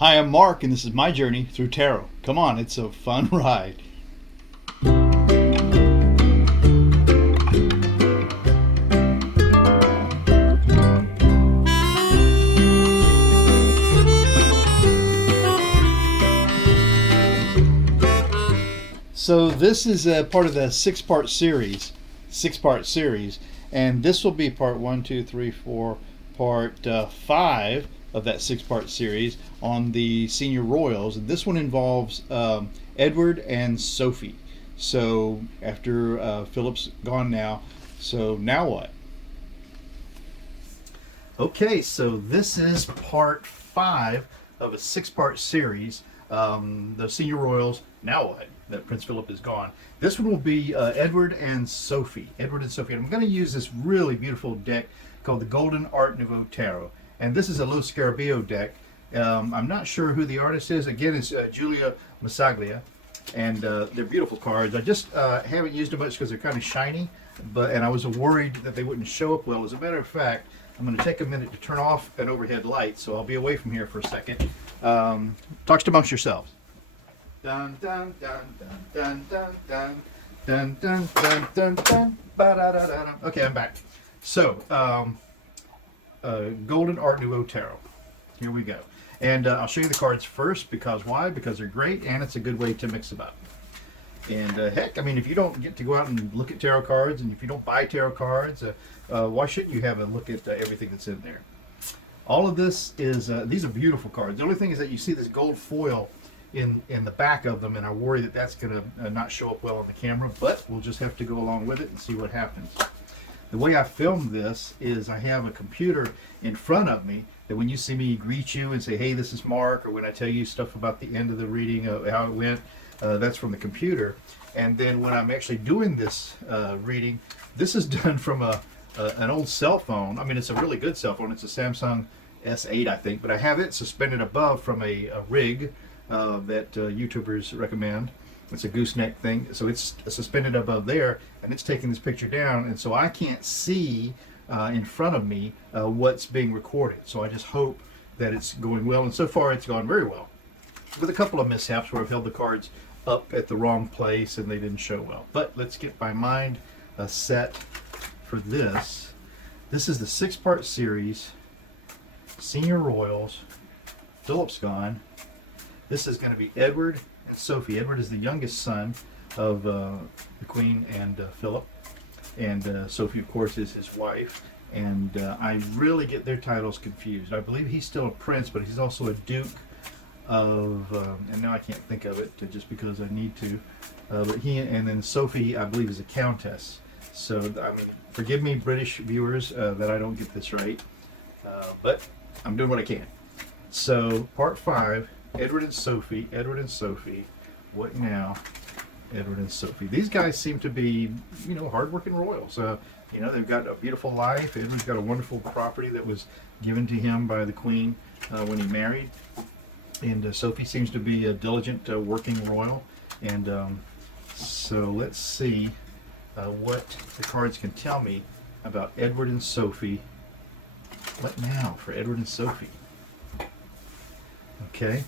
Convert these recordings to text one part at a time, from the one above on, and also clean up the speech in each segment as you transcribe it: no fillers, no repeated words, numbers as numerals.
Hi, I'm Mark, and this is my journey through tarot. Come on, it's a fun ride. So this is a part of the six-part series, and this will be part one, two, three, four, part five of that six-part series on the senior royals. And this one involves Edward and Sophie. So after Philip's gone now, so now what? Okay, so this is part five of a six-part series. The senior royals. Now what? That Prince Philip is gone. This one will be Edward and Sophie. Edward and Sophie. And I'm going to use this really beautiful deck called the Golden Art Nouveau Tarot. And this is a Lo Scarabeo deck. I'm not sure who the artist is. Again, it's Julia Massaglia. And they're beautiful cards. I just haven't used them much because they're kind of shiny. And I was worried that they wouldn't show up well. As a matter of fact, I'm going to take a minute to turn off an overhead light. So I'll be away from here for a second. Talks amongst yourselves. Dun dun dun dun dun dun dun dun dun dun dun ba da da da. Okay, I'm back. So, Golden Art Nouveau Tarot. Here we go. And I'll show you the cards first because why? Because they're great and it's a good way to mix them up. And heck, I mean, if you don't get to go out and look at tarot cards, and if you don't buy tarot cards, why shouldn't you have a look at everything that's in there? All of this is these are beautiful cards. The only thing is that you see this gold foil in the back of them, and I worry that that's going to not show up well on the camera, but we'll just have to go along with it and see what happens. The way I filmed this is I have a computer in front of me that when you see me greet you and say, hey, this is Mark, or when I tell you stuff about the end of the reading, how it went, that's from the computer. And then when I'm actually doing this reading, this is done from an old cell phone. I mean, it's a really good cell phone. It's a Samsung S8, I think, but I have it suspended above from a rig that YouTubers recommend. It's a gooseneck thing, so it's suspended above there, and it's taking this picture down, and so I can't see in front of me what's being recorded. So I just hope that it's going well, and so far it's gone very well, with a couple of mishaps where I've held the cards up at the wrong place and they didn't show well. But let's get my mind set for this. This is the six-part series, Senior Royals. Philip's gone. This is going to be Edward and Sophie. Edward is the youngest son of the Queen and Philip. And Sophie, of course, is his wife. And I really get their titles confused. I believe he's still a prince, but he's also a duke of, and now I can't think of it just because I need to. But he, and then Sophie, I believe, is a countess. So, I mean, forgive me, British viewers, that I don't get this right. But I'm doing what I can. So, part five. Edward and Sophie. Edward and Sophie. What now? Edward and Sophie. These guys seem to be, you know, hardworking royals. You know, they've got a beautiful life. Edward's got a wonderful property that was given to him by the Queen when he married. And Sophie seems to be a diligent working royal. And so let's see what the cards can tell me about Edward and Sophie. What now for Edward and Sophie? Okay,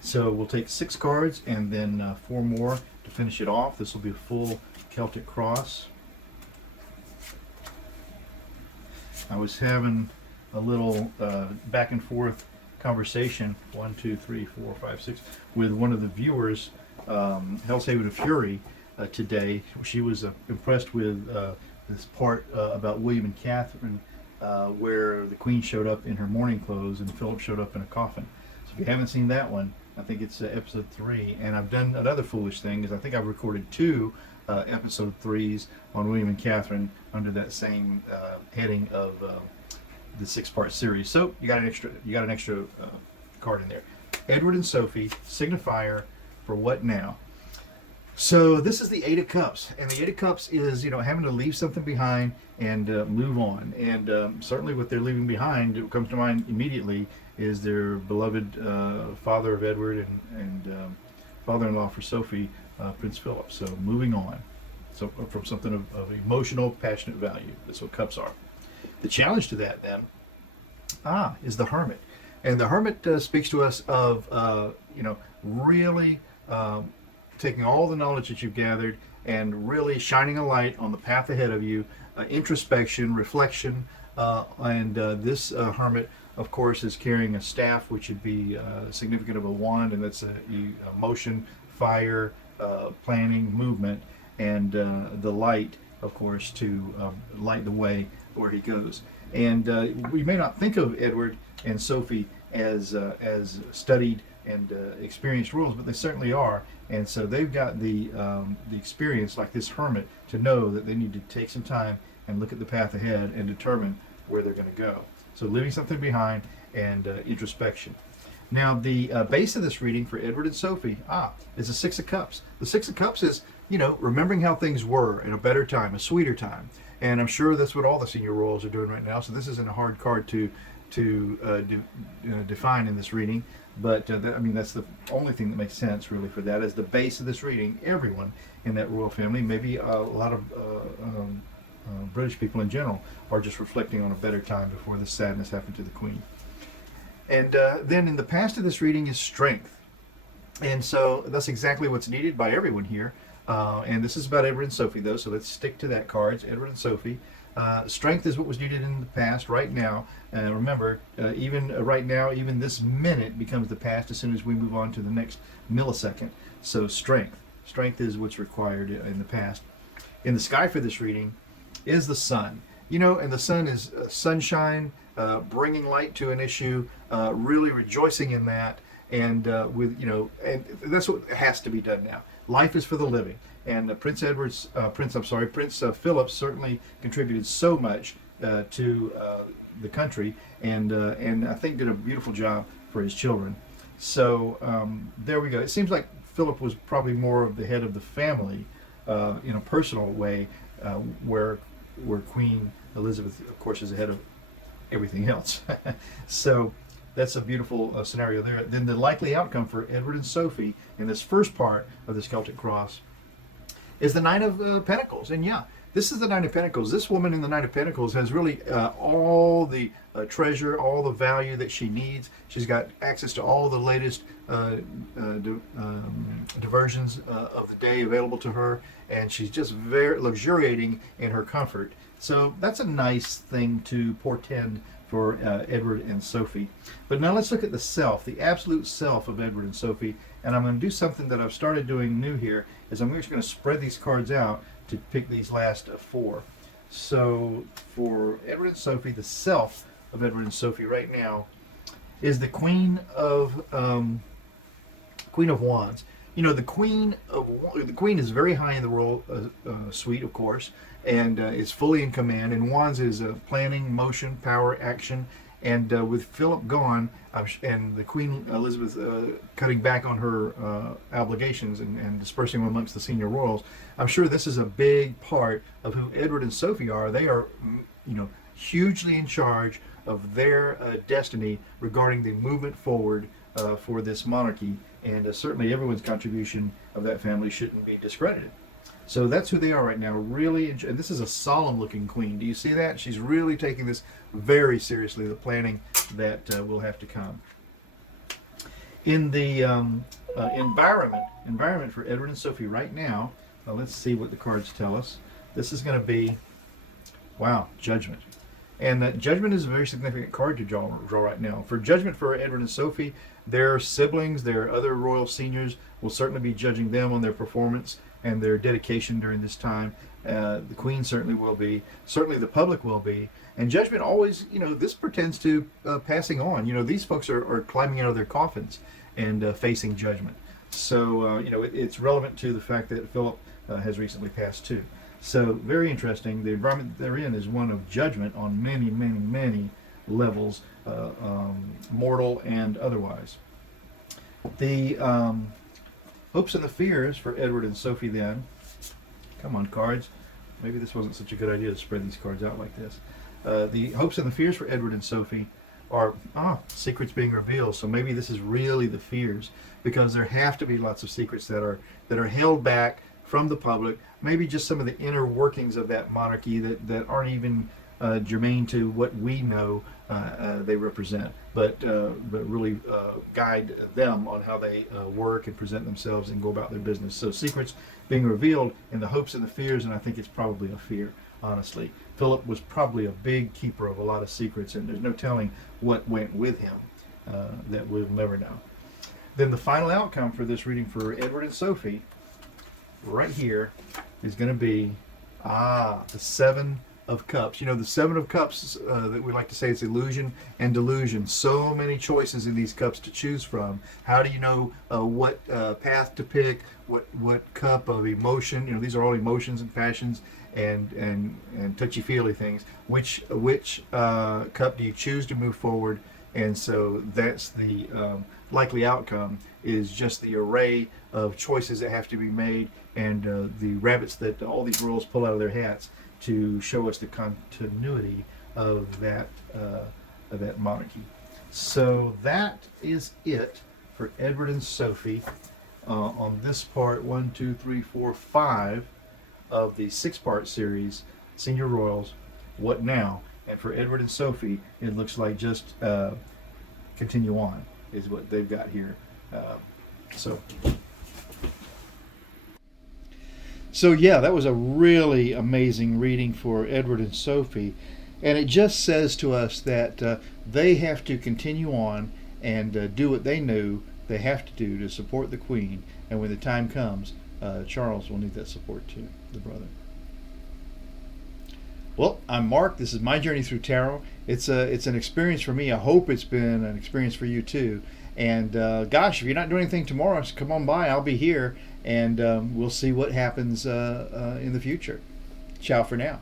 so we'll take 6 cards and then 4 more to finish it off. This will be a full Celtic cross. I was having a little back and forth conversation, 1, 2, 3, 4, 5, 6, with one of the viewers, Hellshaven of Fury, today. She was impressed with this part about William and Catherine, where the Queen showed up in her mourning clothes and Philip showed up in a coffin. If you haven't seen that one, I think it's episode 3. And I've done another foolish thing, is I think I've recorded 2 episode 3s on William and Catherine under that same heading of the 6-part series. So you got an extra card in there. Edward and Sophie, signifier for what now? So this is the 8 of Cups, and the 8 of Cups is, you know, having to leave something behind and move on. And certainly what they're leaving behind, it comes to mind immediately, is their beloved father of Edward and father-in-law for Sophie, Prince Philip. So moving on, so from something of emotional, passionate value. That's what cups are. The challenge to that then is the Hermit. And the hermit speaks to us of, really taking all the knowledge that you've gathered and really shining a light on the path ahead of you, introspection, reflection, and this hermit, of course, is carrying a staff, which would be significant of a wand, and that's a motion, fire, planning, movement, and the light, of course, to light the way where he goes. And we may not think of Edward and Sophie as studied and experienced rules, but they certainly are. And so they've got the experience, like this hermit, to know that they need to take some time and look at the path ahead and determine where they're going to go. So leaving something behind and introspection. Now the base of this reading for Edward and Sophie is the Six of Cups. The Six of Cups is, remembering how things were in a better time, a sweeter time. And I'm sure that's what all the senior royals are doing right now. So this isn't a hard card to define in this reading. But that's the only thing that makes sense really for that as the base of this reading. Everyone in that royal family, maybe a lot of British people in general, are just reflecting on a better time before this sadness happened to the Queen. And then in the past of this reading is strength. And so that's exactly what's needed by everyone here. And this is about Edward and Sophie, though, so let's stick to that cards, Edward and Sophie. Strength is what was needed in the past. Right now, remember, even right now, even this minute becomes the past as soon as we move on to the next millisecond. So strength is what's required in the past. In the sky for this reading is the sun. And the sun is sunshine, bringing light to an issue, really rejoicing in that, and and that's what has to be done now. Life is for the living, and Prince Philip certainly contributed so much to the country, and I think did a beautiful job for his children. So there we go. It seems like Philip was probably more of the head of the family in a personal way, where Queen Elizabeth, of course, is the head of everything else. So that's a beautiful scenario there. Then the likely outcome for Edward and Sophie in this first part of the Celtic Cross is the Nine of Pentacles. And yeah, this is the Nine of Pentacles. This woman in the Nine of Pentacles has really all the treasure, all the value that she needs. She's got access to all the latest diversions of the day available to her, and she's just very luxuriating in her comfort. So that's a nice thing to portend for Edward and Sophie. But now let's look at the self, the absolute self of Edward and Sophie. And I'm going to do something that I've started doing new here, is I'm just going to spread these cards out to pick these last four. So for Edward and Sophie, the self of Edward and Sophie right now is the Queen of Wands. The Queen is very high in the royal suite, of course, and is fully in command. And Wands is planning, motion, power, action. And with Philip gone, and the Queen Elizabeth cutting back on her obligations and dispersing them amongst the senior royals, I'm sure this is a big part of who Edward and Sophie are. They are, hugely in charge of their destiny regarding the movement forward for this monarchy. And certainly everyone's contribution of that family shouldn't be discredited. So that's who they are right now. Really, and this is a solemn-looking queen. Do you see that? She's really taking this very seriously, the planning that will have to come. In the environment for Edward and Sophie right now, let's see what the cards tell us. This is going to be, wow, Judgment. And that Judgment is a very significant card to draw right now. For Judgment for Edward and Sophie, their siblings, their other royal seniors will certainly be judging them on their performance and their dedication during this time. The Queen certainly will be. Certainly the public will be. And Judgment always, this pertains to passing on. These folks are climbing out of their coffins and facing judgment. So, it's relevant to the fact that Philip has recently passed too. So, very interesting. The environment they're in is one of judgment on many, many, many levels, mortal and otherwise. The hopes and the fears for Edward and Sophie then. Come on, cards. Maybe this wasn't such a good idea to spread these cards out like this. The hopes and the fears for Edward and Sophie are secrets being revealed. So maybe this is really the fears, because there have to be lots of secrets that are held back from the public. Maybe just some of the inner workings of that monarchy that aren't even germane to what we know they represent, but really guide them on how they work and present themselves and go about their business. So secrets being revealed in the hopes and the fears, and I think it's probably a fear, honestly. Philip was probably a big keeper of a lot of secrets, and there's no telling what went with him that we'll never know. Then the final outcome for this reading for Edward and Sophie, right here, is going to be the Seven of Cups. You know, the Seven of Cups that we like to say, it's illusion and delusion. So many choices in these cups to choose from. How do you know what path to pick? What cup of emotion? You know, these are all emotions and passions and touchy-feely things. Which cup do you choose to move forward? And so that's the likely outcome, is just the array of choices that have to be made, and the rabbits that all these royals pull out of their hats to show us the continuity of that monarchy. So that is it for Edward and Sophie on this part 1, 2, 3, 4, 5 of the 6-part series, Senior Royals, What Now? And for Edward and Sophie, it looks like just continue on is what they've got here. So yeah, that was a really amazing reading for Edward and Sophie, and it just says to us that they have to continue on and do what they knew they have to do to support the Queen, and when the time comes, Charles will need that support too, the brother. Well, I'm Mark. This is my journey through tarot. It's an experience for me. I hope it's been an experience for you too. And gosh, if you're not doing anything tomorrow, just come on by. I'll be here, and we'll see what happens in the future. Ciao for now.